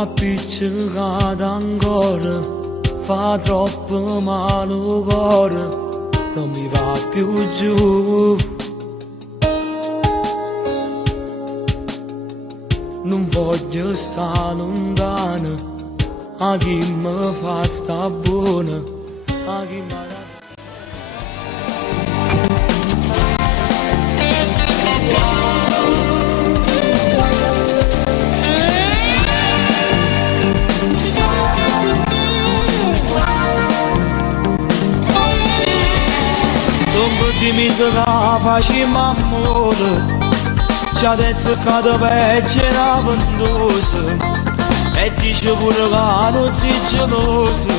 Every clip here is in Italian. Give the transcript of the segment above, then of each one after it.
appiccicata ancora, fa troppo male il cuore, non mi va più giù. Non voglio stare lontano, a chi mi fa sta buona, a chi mi mi se la facciamo amore, ci ha detto che da peggio era ventosa, e dice pure che non sei gelosa,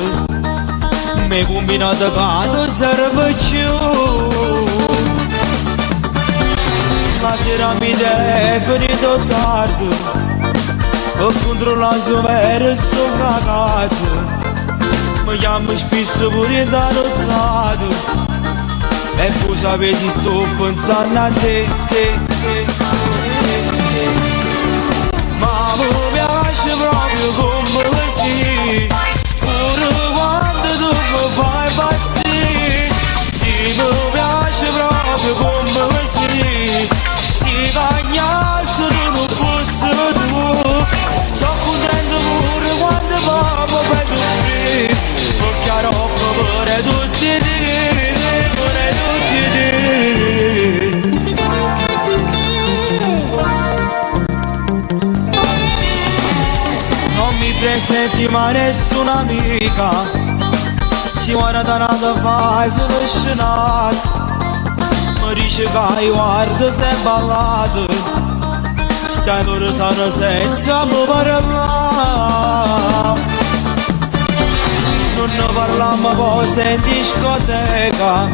mi combinata che non serve più. La sera mi è finito tardi, ho controllato vera sopra casa, mi chiamo spesso pure da nottata. E tu sapessi sto pensando a te. Ma mi piace proprio come così, pure quando tu mi fai impazzire. Sì, mi piace proprio come così, si bagnasse tu non fosse tu. Sono contento pure quando papà fai soffrire, perché a roba per tutti te. Presenti ma nessuna amica, si guarda nada fai sono scenato, mi dice che guarda sei ballato, stai loro sanno senza mi parlare, non ne parliamo poi in discoteca,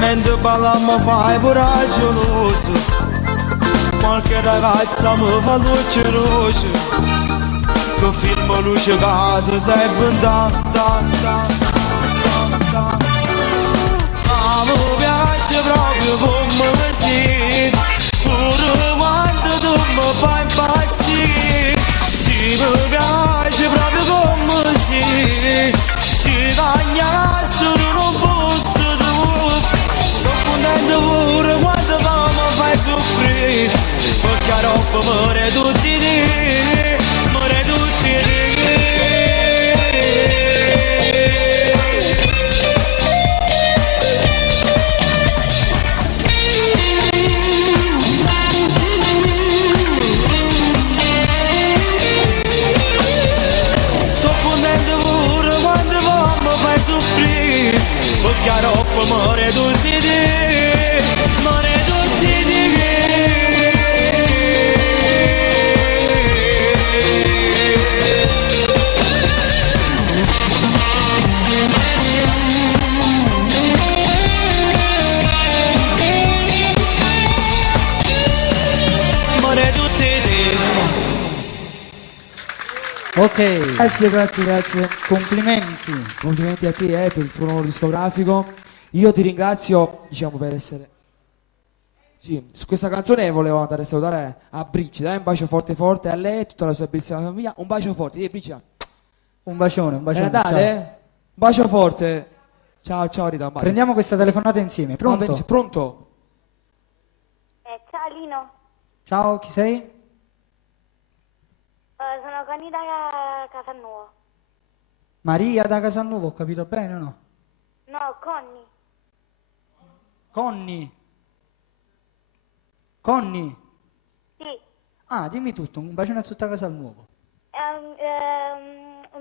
mentre parliamo fai pure geloso, qualche ragazza mi fa luce rosa, che firma luce che sei inventata. Ma mi piace proprio come così, pure quando tu mi fai impazzire. Sì, mi piace proprio come così, si bagnasse tu non fosse tu. Sono contento pure quando mi fai soffrire, perché a roba muore tutti i giorni. Perché troppo muore tutti di te, muore tutti di te, muore tutti di te. Ok. Grazie. Complimenti a te per il tuo nuovo discografico. Io ti ringrazio, diciamo, per essere... Sì, su questa canzone volevo andare a salutare a Brigida, un bacio forte forte a lei e tutta la sua bellissima famiglia. Un bacio forte, Brigida. Un bacione. Natale? Un bacio forte. Ciao Rita. Prendiamo questa telefonata insieme. Pronto? Pronto? Ciao Lino. Ciao, chi sei? Sono Conny da Casanuovo. Maria da Casanuovo, ho capito bene o no? No, Conny. Conny? Sì. Ah, dimmi tutto, un bacione a tutta Casanuovo.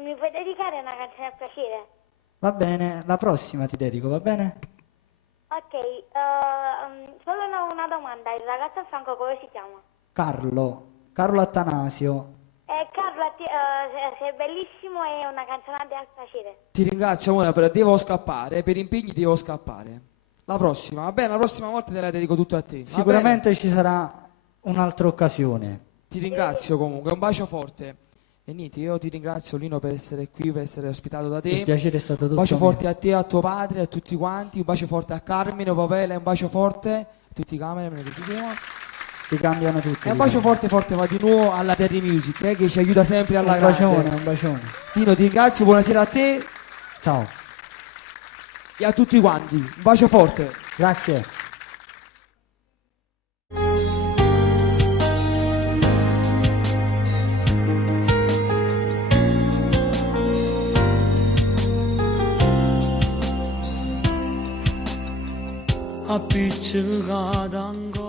Mi puoi dedicare una canzone a piacere? Va bene, la prossima ti dedico, va bene? Ok, solo una domanda, il ragazzo a fianco come si chiama? Carlo Attanasio. Carlo, sei bellissimo e una canzone a piacere. Ti ringrazio amore, devo scappare, per impegni devo scappare. La prossima, va bene? La prossima volta te la dedico tutto a te. Sicuramente ci sarà un'altra occasione. Ti ringrazio comunque, un bacio forte. E niente, io ti ringrazio Lino per essere qui, per essere ospitato da te. Il piacere è stato tutto Un bacio mio. forte a te, a tuo padre, a tutti quanti. Un bacio forte a Carmine, Papele, un bacio forte a tutti i cameraman che ci siamo. ti cambiano tutti. E un bacio forte forte va di nuovo alla Terry Music, che ci aiuta sempre alla Un grande. bacione, un bacione. Dino, ti ringrazio, buonasera a te Ciao, e a tutti quanti. Un bacio forte. grazie. Appiccicato ancora